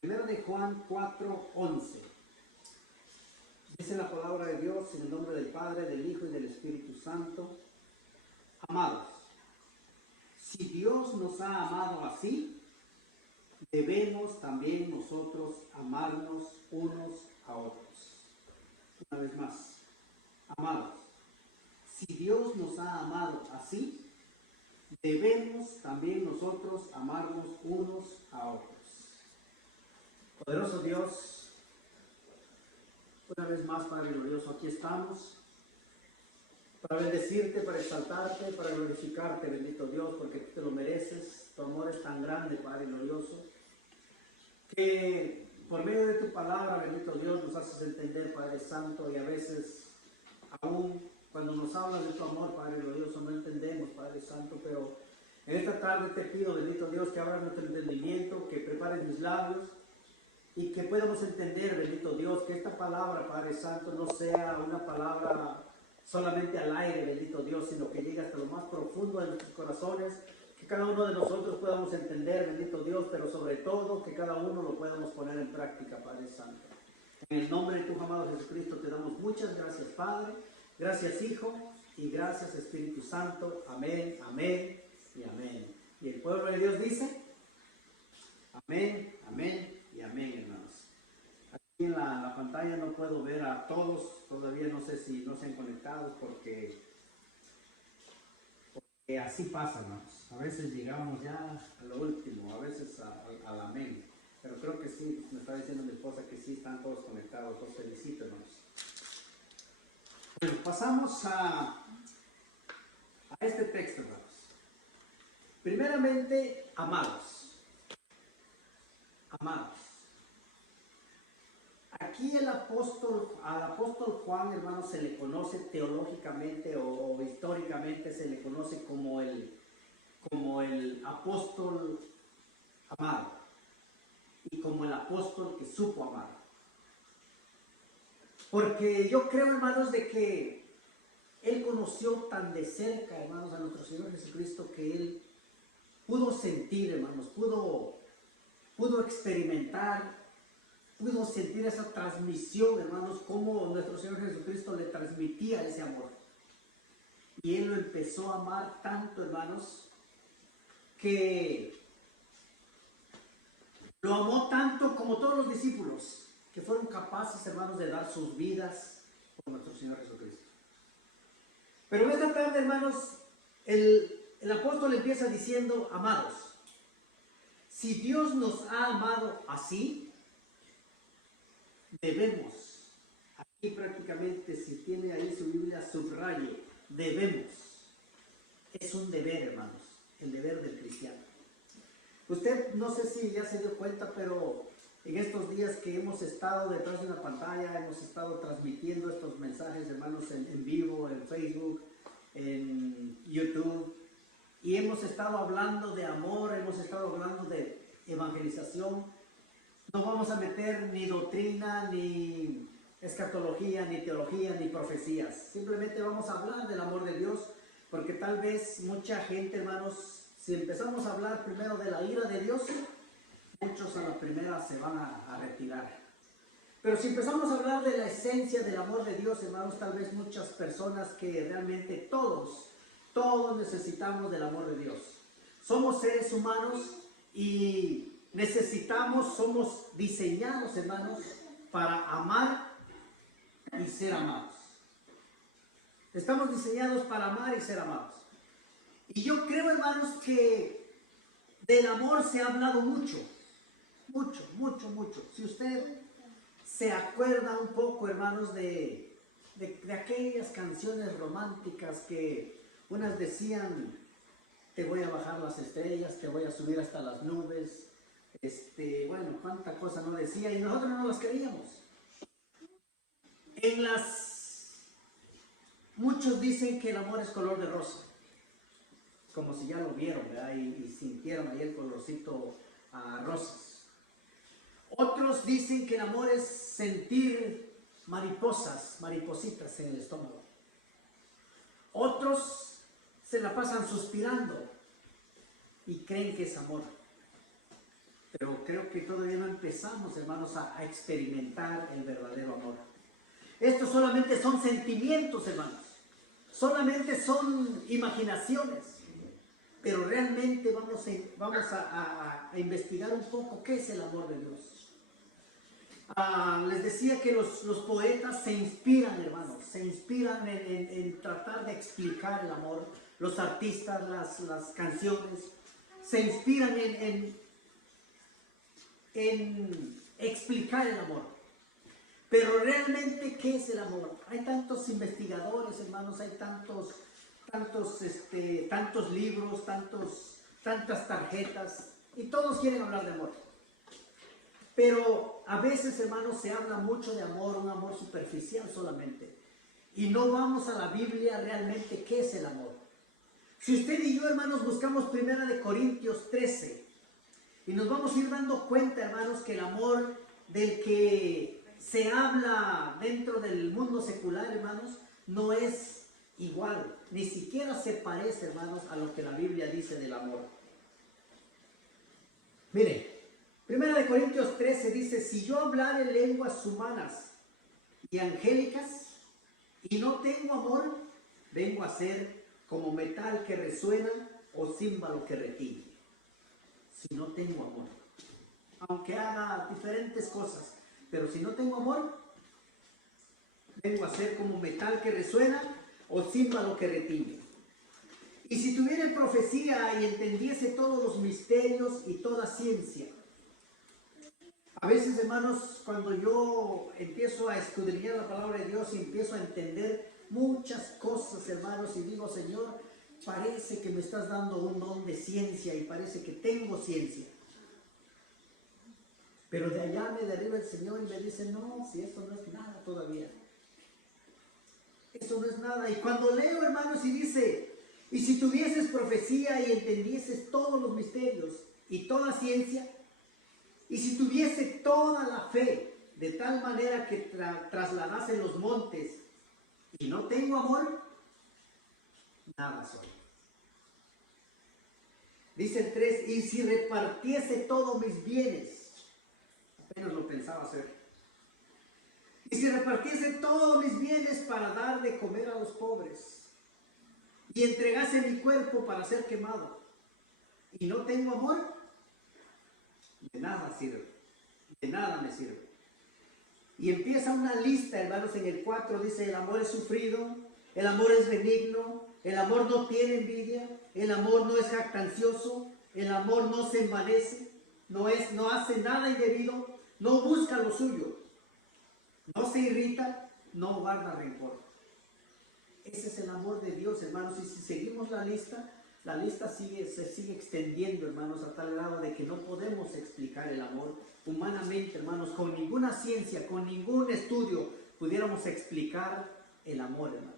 Primero de Juan 4:11. Dice la palabra de Dios en el nombre del Padre, del Hijo y del Espíritu Santo. Amados, si Dios nos ha amado así, debemos también nosotros amarnos unos a otros. Una vez más, amados, si Dios nos ha amado así, debemos también nosotros amarnos unos a otros. Poderoso Dios, una vez más, Padre glorioso, aquí estamos para bendecirte, para exaltarte, para glorificarte, bendito Dios, porque tú te lo mereces. Tu amor es tan grande, Padre glorioso, que por medio de tu palabra, bendito Dios, nos haces entender, Padre Santo, y a veces, aún cuando nos hablas de tu amor, Padre glorioso, no entendemos, Padre Santo, pero en esta tarde te pido, bendito Dios, que abras nuestro entendimiento, que prepares mis labios, y que podamos entender, bendito Dios, que esta palabra, Padre Santo, no sea una palabra solamente al aire, bendito Dios, sino que llegue hasta lo más profundo de nuestros corazones, que cada uno de nosotros podamos entender, bendito Dios, pero sobre todo que cada uno lo podamos poner en práctica, Padre Santo. En el nombre de tu amado Jesucristo te damos muchas gracias, Padre, gracias, Hijo, y gracias, Espíritu Santo. Amén, amén y amén. Y el pueblo de Dios dice, amén, amén y amén, hermanos. Aquí en la pantalla no puedo ver a todos, todavía no sé si no se han conectado porque así pasa, hermanos. A veces llegamos ya a lo último, a veces al amén. Pero creo que sí, me está diciendo mi esposa que sí están todos conectados. Los felicito, hermanos. Bueno, pasamos a este texto, hermanos. Primeramente, amados. Amados. Aquí al apóstol Juan, hermanos, se le conoce teológicamente o históricamente, se le conoce como el apóstol amado y como el apóstol que supo amar. Porque yo creo, hermanos, de que él conoció tan de cerca, hermanos, a nuestro Señor Jesucristo, que él pudo sentir, hermanos, pudo experimentar, pudo sentir esa transmisión, hermanos, como nuestro Señor Jesucristo le transmitía ese amor. Y él lo empezó a amar tanto, hermanos, que lo amó tanto como todos los discípulos, que fueron capaces, hermanos, de dar sus vidas por nuestro Señor Jesucristo. Pero en esta tarde, hermanos, el apóstol empieza diciendo, amados, si Dios nos ha amado así, debemos, aquí prácticamente, si tiene ahí su Biblia, subraye, debemos. Es un deber, hermanos, el deber del cristiano. Usted no sé si ya se dio cuenta, pero en estos días que hemos estado detrás de una pantalla, hemos estado transmitiendo estos mensajes, hermanos, en vivo, en Facebook, en YouTube, y hemos estado hablando de amor, hemos estado hablando de evangelización. No vamos a meter ni doctrina, ni escatología, ni teología, ni profecías. Simplemente vamos a hablar del amor de Dios, porque tal vez mucha gente, hermanos, si empezamos a hablar primero de la ira de Dios, muchos a la primera se van a retirar. Pero si empezamos a hablar de la esencia del amor de Dios, hermanos, tal vez muchas personas que realmente todos necesitamos del amor de Dios. Somos seres humanos y somos diseñados, hermanos, para amar y ser amados. Estamos diseñados para amar y ser amados. Y yo creo, hermanos, que del amor se ha hablado mucho. Si usted se acuerda un poco, hermanos, de aquellas canciones románticas que unas decían, te voy a bajar las estrellas, te voy a subir hasta las nubes, bueno, cuánta cosa no decía, y nosotros no las creíamos. Muchos dicen que el amor es color de rosa. como si ya lo vieron, ¿verdad? Y sintieron ahí el colorcito a rosas. Otros dicen que el amor es sentir maripositas en el estómago. Otros se la pasan suspirando y creen que es amor. Pero creo que todavía no empezamos, hermanos, a experimentar el verdadero amor. Estos solamente son sentimientos, hermanos. Solamente son imaginaciones. Pero realmente vamos a investigar un poco qué es el amor de Dios. Les decía que los poetas se inspiran, hermanos, se inspiran en tratar de explicar el amor. Los artistas, las canciones, se inspiran en explicar el amor. Pero realmente, ¿qué es el amor? Hay tantos investigadores, hermanos, hay tantos libros, tantas tarjetas, y todos quieren hablar de amor. Pero a veces, hermanos, se habla mucho de amor, un amor superficial solamente. Y no vamos a la Biblia realmente qué es el amor. Si usted y yo, hermanos, buscamos 1 Corintios 13, y nos vamos a ir dando cuenta, hermanos, que el amor del que se habla dentro del mundo secular, hermanos, no es igual, ni siquiera se parece, hermanos, a lo que la Biblia dice del amor. Mire, 1 Corintios 13 dice: si yo hablare lenguas humanas y angélicas y no tengo amor, vengo a ser como metal que resuena o címbalo que retiñe. Si no tengo amor, aunque haga diferentes cosas, pero si no tengo amor, vengo a ser como metal que resuena o címbalo que retiñe. Y si tuviera profecía y entendiese todos los misterios y toda ciencia. A veces, hermanos, cuando yo empiezo a escudriñar la palabra de Dios y empiezo a entender muchas cosas, hermanos, y digo: Señor, parece que me estás dando un don de ciencia y parece que tengo ciencia. Pero de allá me derriba el Señor y me dice: no, si esto no es nada todavía. Esto no es nada. Y cuando leo, hermanos, y dice: y si tuvieses profecía y entendieses todos los misterios y toda ciencia, y si tuviese toda la fe, de tal manera que trasladase los montes, y no tengo amor, nada soy. Dice el 3: y si repartiese todos mis bienes, apenas lo pensaba hacer, y si repartiese todos mis bienes para dar de comer a los pobres, y entregase mi cuerpo para ser quemado, y no tengo amor, de nada sirve, de nada me sirve. Y empieza una lista, hermanos, en el 4 dice: el amor es sufrido, el amor es benigno, el amor no tiene envidia, el amor no es jactancioso, el amor no se envanece, no hace nada indebido, no busca lo suyo, no se irrita, no guarda rencor. Ese es el amor de Dios, hermanos. Y si seguimos la lista se sigue extendiendo, hermanos, a tal grado de que no podemos explicar el amor humanamente, hermanos. Con ninguna ciencia, con ningún estudio pudiéramos explicar el amor, hermanos.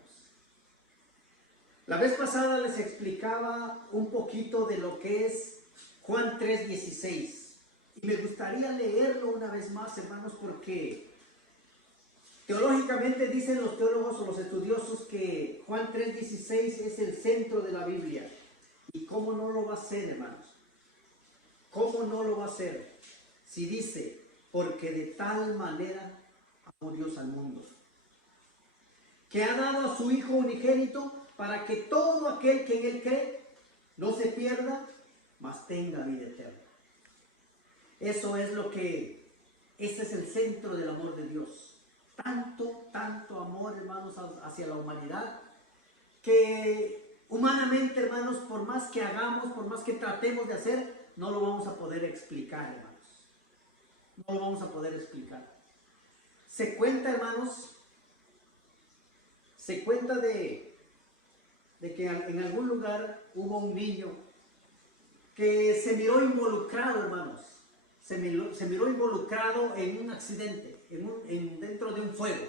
La vez pasada les explicaba un poquito de lo que es Juan 3:16. Y me gustaría leerlo una vez más, hermanos, porque teológicamente dicen los teólogos o los estudiosos que Juan 3:16 es el centro de la Biblia. ¿Y cómo no lo va a ser, hermanos? ¿Cómo no lo va a ser? Si dice: porque de tal manera amó Dios al mundo, que ha dado a su Hijo unigénito, para que todo aquel que en Él cree no se pierda, mas tenga vida eterna. Ese es el centro del amor de Dios. Tanto amor, hermanos, hacia la humanidad, que humanamente, hermanos, por más que hagamos, por más que tratemos de hacer, no lo vamos a poder explicar, hermanos. No lo vamos a poder explicar. Se cuenta, hermanos, de que en algún lugar hubo un niño que se miró involucrado, hermanos. Se miró involucrado en un accidente, dentro de un fuego.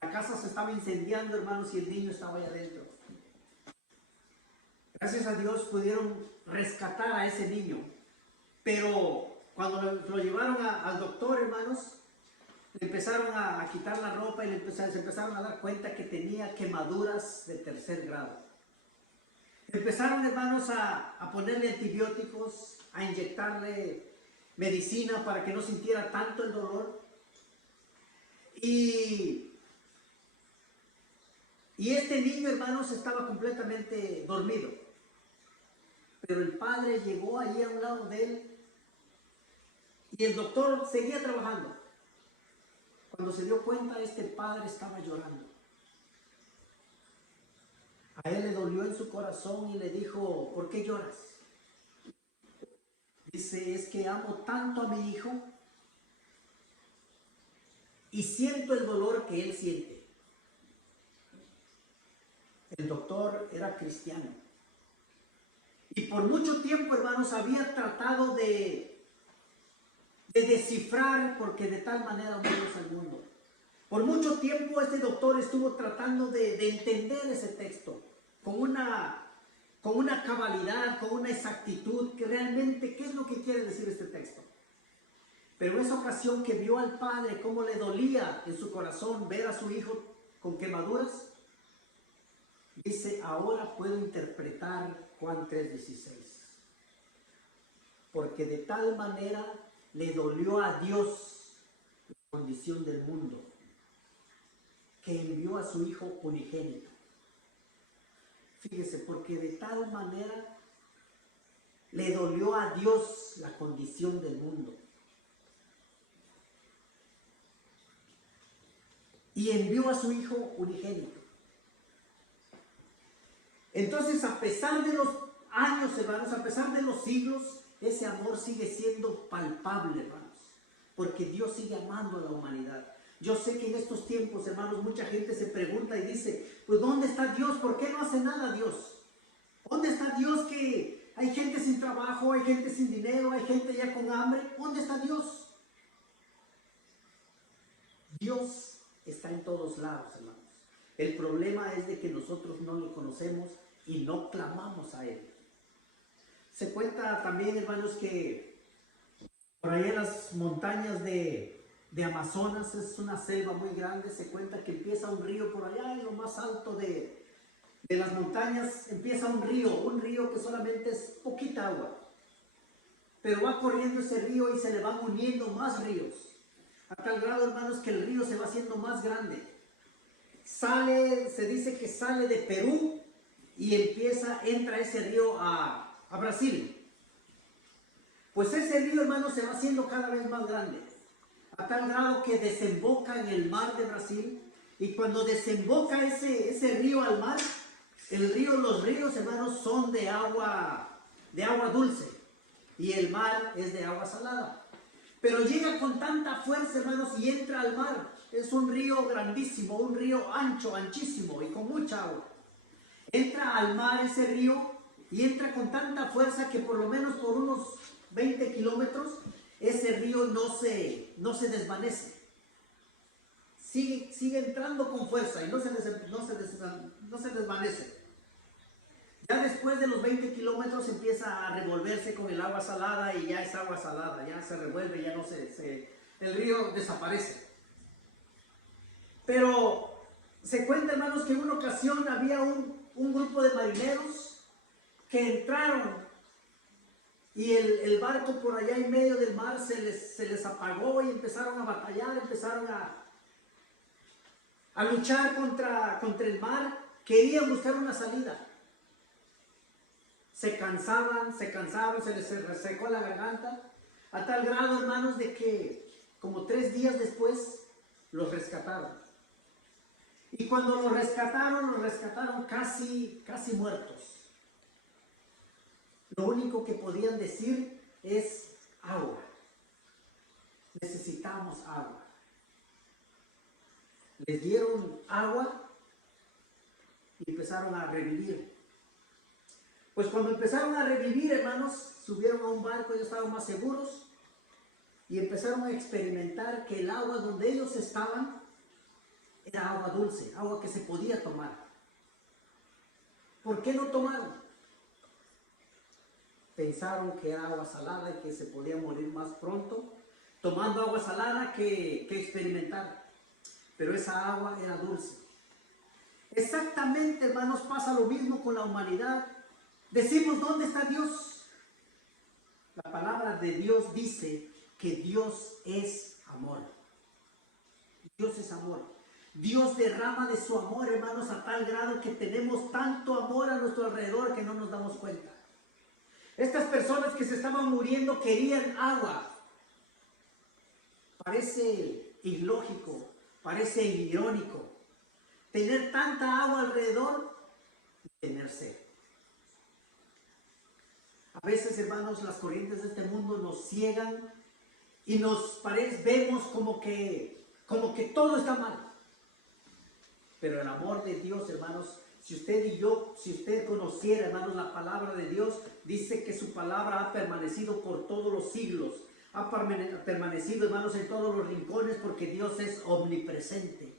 La casa se estaba incendiando, hermanos, y el niño estaba ahí adentro. Gracias a Dios pudieron rescatar a ese niño, pero cuando lo llevaron al doctor, hermanos, le empezaron a quitar la ropa y se empezaron a dar cuenta que tenía quemaduras de 3er grado. Empezaron, hermanos, a ponerle antibióticos, a inyectarle medicina para que no sintiera tanto el dolor. Y este niño, hermanos, estaba completamente dormido. Pero el padre llegó allí a un lado de él y el doctor seguía trabajando. Cuando se dio cuenta, este padre estaba llorando. A él le dolió en su corazón y le dijo: ¿por qué lloras? Dice: es que amo tanto a mi hijo y siento el dolor que él siente. El doctor era cristiano y por mucho tiempo, hermanos, había tratado de descifrar, porque de tal manera amó Dios al mundo. Por mucho tiempo este doctor estuvo tratando de entender ese texto con una cabalidad, con una exactitud, que realmente, ¿qué es lo que quiere decir este texto? Pero esa ocasión que vio al padre cómo le dolía en su corazón ver a su hijo con quemaduras, dice: ahora puedo interpretar Juan 3:16. Porque de tal manera le dolió a Dios la condición del mundo, que envió a su Hijo unigénito. Fíjese, porque de tal manera le dolió a Dios la condición del mundo. Y envió a su Hijo unigénito. Entonces, a pesar de los años, hermanos, a pesar de los siglos, ese amor sigue siendo palpable, hermanos. Porque Dios sigue amando a la humanidad. Yo sé que en estos tiempos, hermanos, mucha gente se pregunta y dice: pues ¿dónde está Dios? ¿Por qué no hace nada Dios? ¿Dónde está Dios? Que hay gente sin trabajo, hay gente sin dinero, hay gente ya con hambre. ¿Dónde está Dios? Dios está en todos lados, hermanos. El problema es de que nosotros no le conocemos y no clamamos a Él. Se cuenta también, hermanos, que por ahí en las montañas de Amazonas, es una selva muy grande, se cuenta que empieza un río por allá en lo más alto de las montañas, empieza un río que solamente es poquita agua, pero va corriendo ese río y se le van uniendo más ríos, a tal grado, hermanos, que el río se va haciendo más grande. Se dice que sale de Perú y entra ese río a Brasil. Pues ese río, hermanos, se va haciendo cada vez más grande, a tal grado que desemboca en el mar de Brasil. Y cuando desemboca ese río al mar, los ríos, hermanos, son de agua dulce y el mar es de agua salada. Pero llega con tanta fuerza, hermanos, y entra al mar. Es un río grandísimo, un río ancho, anchísimo y con mucha agua. Entra al mar ese río y entra con tanta fuerza que por lo menos por unos 20 kilómetros ese río no se desvanece. Sigue entrando con fuerza y no se desvanece. Ya después de los 20 kilómetros empieza a revolverse con el agua salada y ya es agua salada, ya se revuelve, ya el río desaparece. Pero se cuenta, hermanos, que en una ocasión había un grupo de marineros que entraron y el barco por allá en medio del mar se les apagó y empezaron a batallar, empezaron a luchar contra el mar, querían buscar una salida. Se cansaban, se les resecó la garganta, a tal grado, hermanos, de que como 3 días después los rescataron. Y cuando los rescataron casi muertos. Lo único que podían decir es: agua. Necesitamos agua. Les dieron agua y empezaron a revivir. Pues cuando empezaron a revivir, hermanos, subieron a un barco, ellos estaban más seguros y empezaron a experimentar que el agua donde ellos estaban era agua dulce, agua que se podía tomar. ¿Por qué no tomaron? pensaron que era agua salada y que se podía morir más pronto tomando agua salada que experimentar. Pero esa agua era dulce. Exactamente, hermanos, pasa lo mismo con la humanidad. Decimos, ¿dónde está Dios? La palabra de Dios dice que Dios es amor. Dios es amor. Dios derrama de su amor, hermanos, a tal grado que tenemos tanto amor a nuestro alrededor que no nos damos cuenta. Estas personas que se estaban muriendo querían agua. Parece ilógico, parece irónico tener tanta agua alrededor y tener sed. A veces, hermanos, las corrientes de este mundo nos ciegan y vemos como que todo está mal. Pero el amor de Dios, hermanos, si usted conociera, hermanos, la palabra de Dios, dice que su palabra ha permanecido por todos los siglos. Ha permanecido, hermanos, en todos los rincones, porque Dios es omnipresente,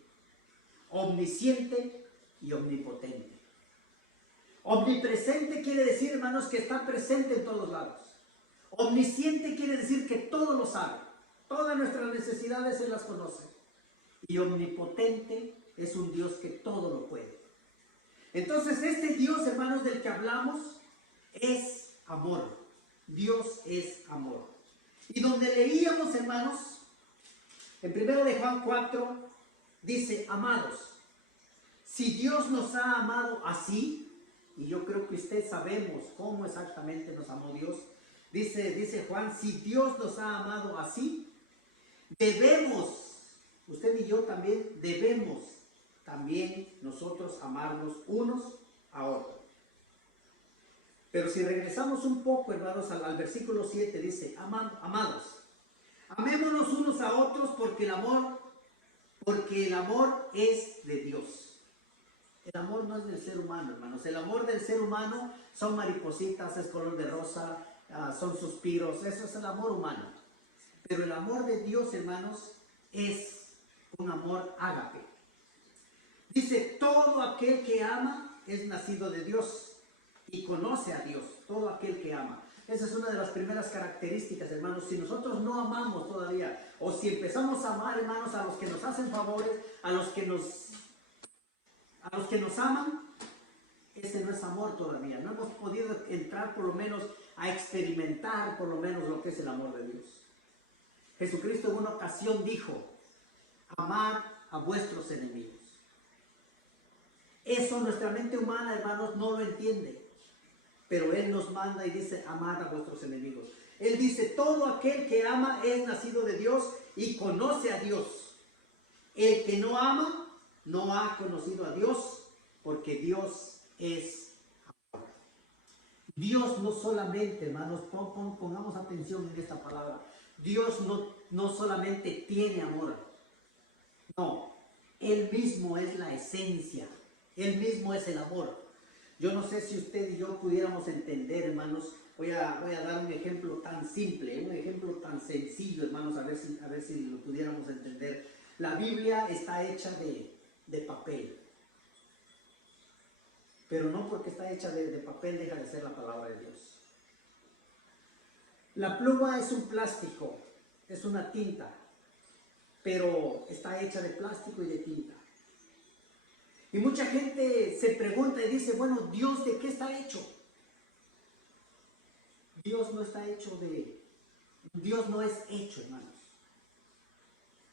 omnisciente y omnipotente. Omnipresente quiere decir, hermanos, que está presente en todos lados. Omnisciente quiere decir que todo lo sabe. Todas nuestras necesidades Él las conoce. Y omnipotente es un Dios que todo lo puede. Entonces, este Dios, hermanos, del que hablamos, es amor. Dios es amor. Y donde leíamos, hermanos, en 1 de Juan 4, dice, amados, si Dios nos ha amado así, y yo creo que usted sabemos cómo exactamente nos amó Dios, dice Juan, si Dios nos ha amado así, debemos, usted y yo también, debemos también nosotros amarnos unos a otros. Pero si regresamos un poco, hermanos, al versículo 7, dice, amados, amémonos unos a otros porque el amor es de Dios. El amor no es del ser humano, hermanos. El amor del ser humano son maripositas, es color de rosa, son suspiros, eso es el amor humano. Pero el amor de Dios, hermanos, es un amor ágape. Dice, todo aquel que ama es nacido de Dios y conoce a Dios, todo aquel que ama. Esa es una de las primeras características, hermanos. Si nosotros no amamos todavía, o si empezamos a amar, hermanos, a los que nos hacen favores, a los que nos aman, ese no es amor todavía. No hemos podido entrar por lo menos a experimentar por lo menos lo que es el amor de Dios. Jesucristo en una ocasión dijo, amad a vuestros enemigos. Eso nuestra mente humana, hermanos, no lo entiende. Pero Él nos manda y dice, amad a vuestros enemigos. Él dice, todo aquel que ama es nacido de Dios y conoce a Dios. El que no ama, no ha conocido a Dios, porque Dios es amor. Dios no solamente, hermanos, pongamos atención en esta palabra. Dios no solamente tiene amor. No, Él mismo es la esencia. Él mismo es el amor. Yo no sé si usted y yo pudiéramos entender, hermanos. Voy a dar un ejemplo tan simple, un ejemplo tan sencillo, hermanos, a ver si lo pudiéramos entender. La Biblia está hecha de papel. Pero no porque está hecha de papel deja de ser la palabra de Dios. La pluma es un plástico, es una tinta, pero está hecha de plástico y de tinta. Y mucha gente se pregunta y dice, bueno, ¿Dios de qué está hecho? Dios no está hecho Dios no es hecho, hermanos.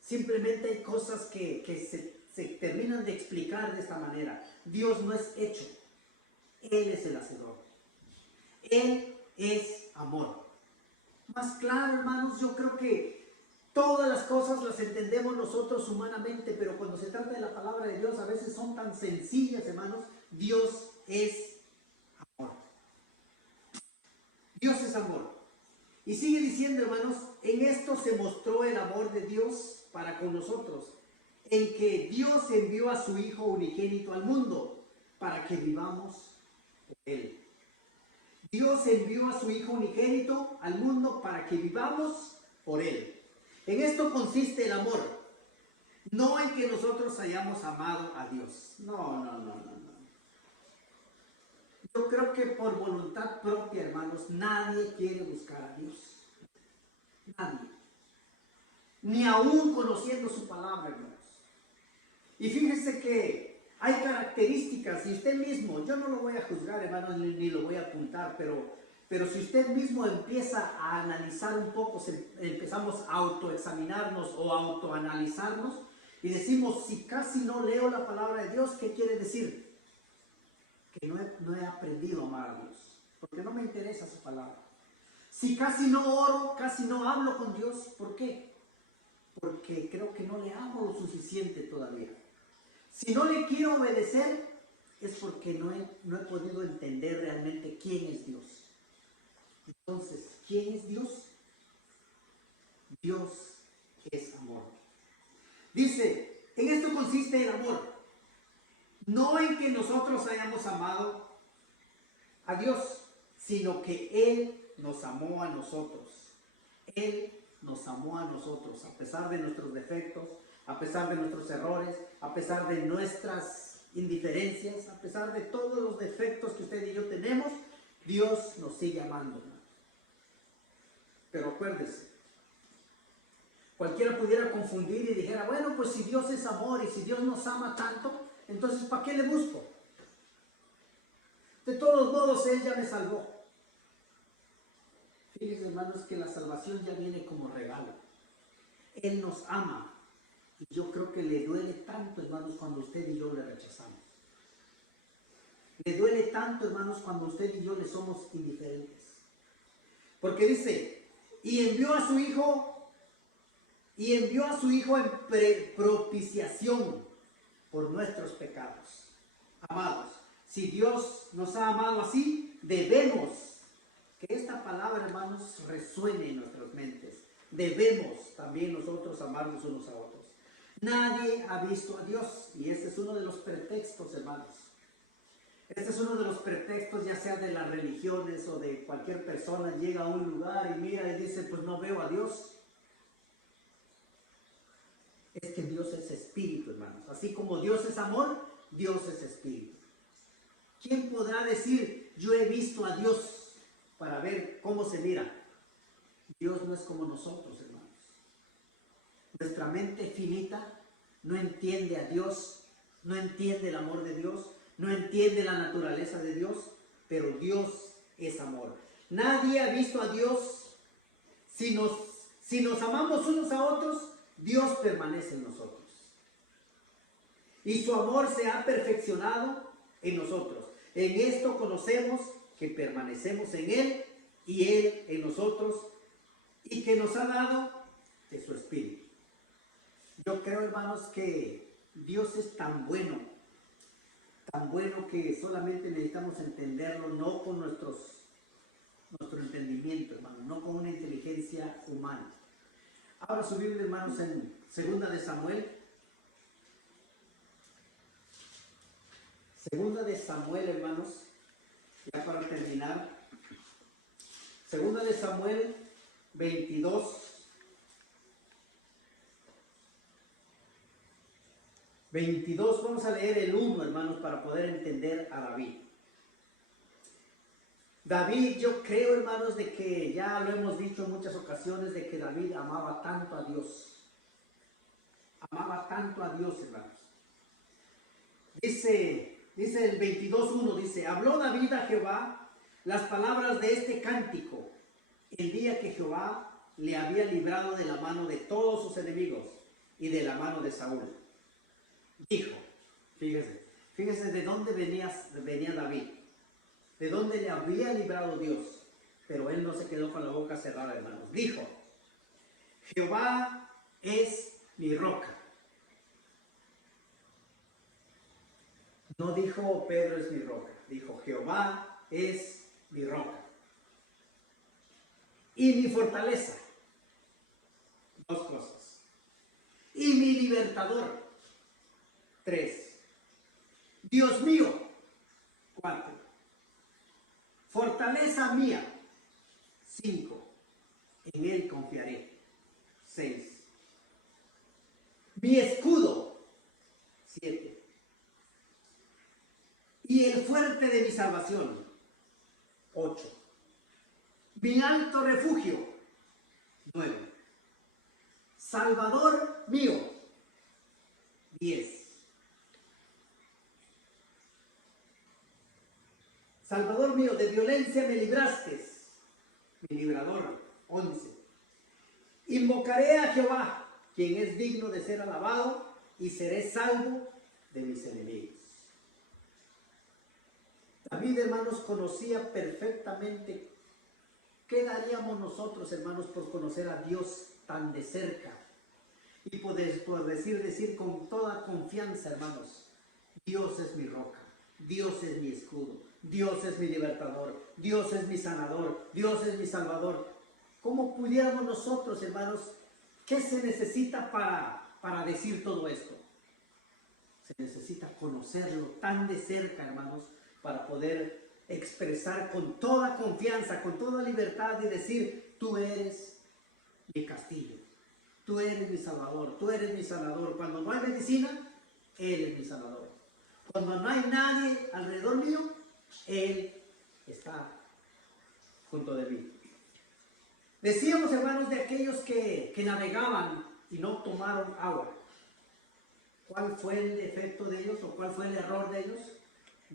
Simplemente hay cosas que se terminan de explicar de esta manera. Dios no es hecho. Él es el hacedor. Él es amor. Más claro, hermanos, yo creo que todas las cosas las entendemos nosotros humanamente, pero cuando se trata de la palabra de Dios, a veces son tan sencillas, hermanos. Dios es amor. Dios es amor. Y sigue diciendo, hermanos, en esto se mostró el amor de Dios para con nosotros, en que Dios envió a su Hijo unigénito al mundo para que vivamos por Él. Dios envió a su Hijo unigénito al mundo para que vivamos por Él. En esto consiste el amor, no en que nosotros hayamos amado a Dios. No. Yo creo que por voluntad propia, hermanos, nadie Nadie. Ni aún conociendo su palabra, hermanos. Y fíjese que hay características, y usted mismo, yo no lo voy a juzgar, hermanos, ni lo voy a apuntar, pero si usted mismo empieza a analizar un poco, empezamos a autoexaminarnos o autoanalizarnos, y decimos, si casi no leo la palabra de Dios, ¿qué quiere decir? Que no he aprendido a amar a Dios, porque no me interesa su palabra. Si casi no oro, casi no hablo con Dios, ¿por qué? Porque creo que no le amo lo suficiente todavía. Si no le quiero obedecer, es porque no he podido entender realmente quién es Dios. Entonces, ¿quién es Dios? Dios es amor. Dice, en esto consiste el amor. No en que nosotros hayamos amado a Dios, sino que Él nos amó a nosotros. Él nos amó a nosotros, a pesar de nuestros defectos, a pesar de nuestros errores, a pesar de nuestras indiferencias, a pesar de todos los defectos que usted y yo tenemos, Dios nos sigue amando. Pero acuérdese, cualquiera pudiera confundir y dijera, bueno, pues si Dios es amor y si Dios nos ama tanto, entonces ¿para qué le busco? De todos modos, Él ya me salvó. Fíjense, hermanos, que la salvación ya viene como regalo. Él nos ama. Y yo creo que le duele tanto, hermanos, cuando usted y yo le rechazamos. Le duele tanto, hermanos, cuando usted y yo le somos indiferentes. Porque dice, y envió a su Hijo en propiciación por nuestros pecados. Amados, si Dios nos ha amado así, debemos que esta palabra, hermanos, resuene en nuestras mentes. Debemos también nosotros amarnos unos a otros. Nadie ha visto a Dios, y este es uno de los pretextos, hermanos. Este es uno de los pretextos, ya sea de las religiones o de cualquier persona, llega a un lugar y mira y dice, pues no veo a Dios. Es que Dios es espíritu, hermanos. Así como Dios es amor, Dios es espíritu. ¿Quién podrá decir, yo he visto a Dios para ver cómo se mira? Dios no es como nosotros, hermanos. Nuestra mente finita no entiende a Dios, no entiende el amor de Dios, no entiende la naturaleza de Dios, pero Dios es amor. Nadie ha visto a Dios. Si nos amamos unos a otros, Dios permanece en nosotros. Y su amor se ha perfeccionado en nosotros. En esto conocemos que permanecemos en Él y Él en nosotros, y que nos ha dado de su Espíritu. Yo creo, hermanos, que Dios es tan bueno que solamente necesitamos entenderlo, no con nuestro entendimiento, hermanos, no con una inteligencia humana. Ahora su Biblia, hermanos, en 2 de Samuel. 2 de Samuel, hermanos, ya para terminar. 2 de Samuel 22. 22, vamos a leer el 1, hermanos, para poder entender a David. David, yo creo, hermanos, de que ya lo hemos dicho en muchas ocasiones, de que David amaba tanto a Dios. Amaba tanto a Dios, hermanos. Dice el 22:1, dice, habló David a Jehová las palabras de este cántico, el día que Jehová le había librado de la mano de todos sus enemigos y de la mano de Saúl. Dijo, fíjese de dónde venía David, de dónde le había librado Dios, pero él no se quedó con la boca cerrada, hermanos. Dijo, Jehová es mi roca. No dijo Pedro es mi roca, dijo Jehová es mi roca y mi fortaleza. Dos cosas. Y mi libertador. 3. Dios mío. 4. Fortaleza mía. 5. En Él confiaré. 6. Mi escudo. 7. Y el fuerte de mi salvación. 8. Mi alto refugio. 9. Salvador mío. 10. Salvador mío, de violencia me libraste, mi librador. 11. Invocaré a Jehová, quien es digno de ser alabado, y seré salvo de mis enemigos. David, hermanos, conocía perfectamente qué daríamos nosotros, hermanos, por conocer a Dios tan de cerca. Y por decir con toda confianza, hermanos, Dios es mi roca, Dios es mi escudo, Dios es mi libertador, Dios es mi sanador, Dios es mi salvador. ¿Cómo pudiéramos nosotros, hermanos, qué se necesita para decir todo esto? Se necesita conocerlo tan de cerca, hermanos, para poder expresar con toda confianza, con toda libertad y decir, tú eres mi castillo, tú eres mi salvador, tú eres mi sanador. Cuando no hay medicina, Él es mi sanador. Cuando no hay nadie alrededor mío, Él está junto de mí. Decíamos, hermanos, de aquellos que navegaban y no tomaron agua. ¿Cuál fue el defecto de ellos o cuál fue el error de ellos?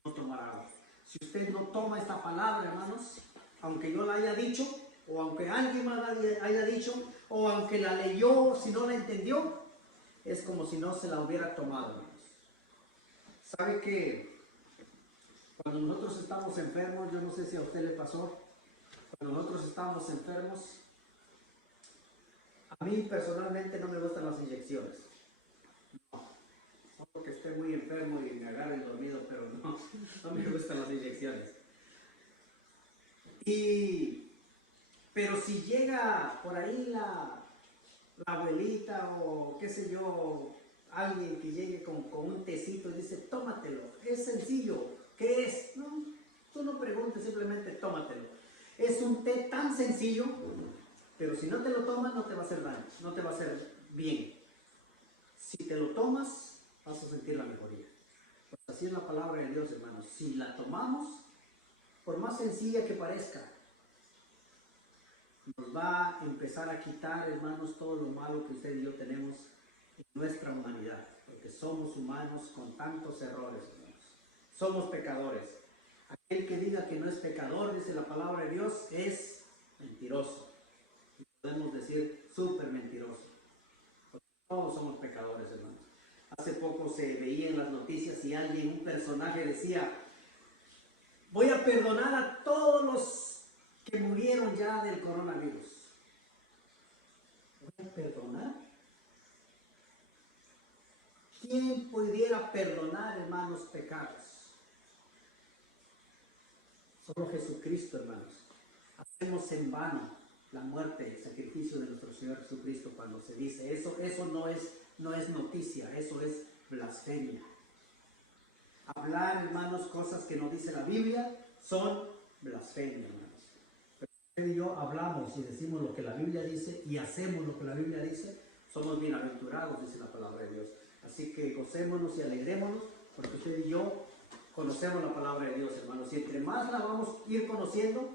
No tomar agua. Si usted no toma esta palabra, hermanos, aunque yo la haya dicho, o aunque alguien más la haya dicho, o aunque la leyó, si no la entendió, es como si no se la hubiera tomado, hermanos. ¿Sabe que cuando nosotros estamos enfermos, yo no sé si a usted le pasó, cuando nosotros estamos enfermos, a mí personalmente no me gustan las inyecciones. No porque esté muy enfermo y me agarre el dormido, pero no me gustan las inyecciones. Pero si llega por ahí la abuelita o qué sé yo, alguien que llegue con un tecito y dice, tómatelo, es sencillo, ¿qué es? No, tú no preguntes, simplemente tómatelo. Es un té tan sencillo, pero si no te lo tomas no te va a hacer daño, no te va a hacer bien. Si te lo tomas, vas a sentir la mejoría. Pues así es la palabra de Dios, hermanos. Si la tomamos, por más sencilla que parezca, nos va a empezar a quitar, hermanos, todo lo malo que usted y yo tenemos en nuestra humanidad, porque somos humanos con tantos errores, hermanos. Somos pecadores. Aquel que diga que no es pecador, dice la palabra de Dios, es mentiroso. Y podemos decir súper mentiroso. Porque todos somos pecadores, hermanos. Hace poco se veía en las noticias y un personaje decía, voy a perdonar a todos los que murieron ya del coronavirus. ¿Voy a perdonar? ¿Quién pudiera perdonar, hermanos, pecados? Solo Jesucristo, hermanos. Hacemos en vano la muerte, el sacrificio de nuestro Señor Jesucristo cuando se dice eso. Eso no es noticia, eso es blasfemia. Hablar, hermanos, cosas que no dice la Biblia son blasfemia, hermanos. Pero usted y yo hablamos y decimos lo que la Biblia dice y hacemos lo que la Biblia dice, somos bienaventurados, dice la palabra de Dios. Así que gocémonos y alegrémonos porque usted y yo conocemos la palabra de Dios, hermanos. Y entre más la vamos a ir conociendo,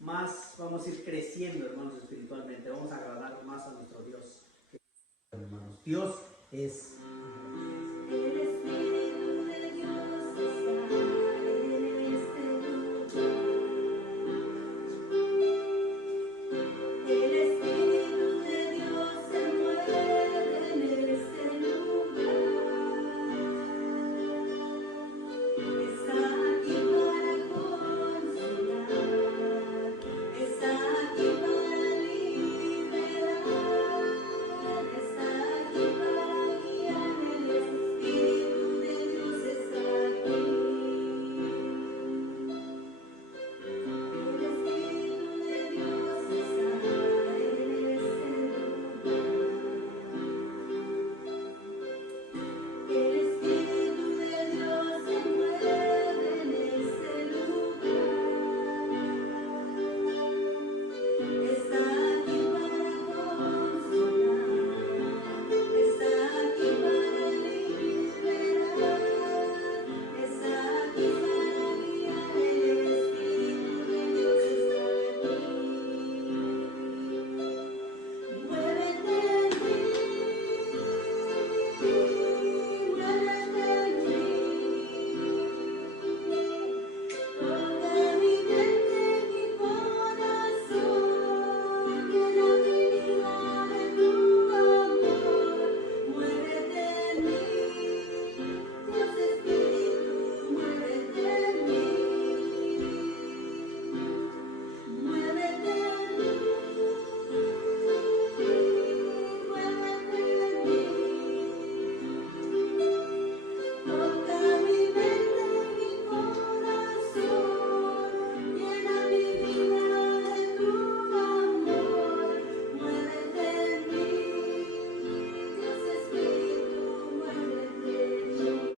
más vamos a ir creciendo, hermanos, espiritualmente. Vamos a agradar más a nuestro Dios. Hermanos, Dios es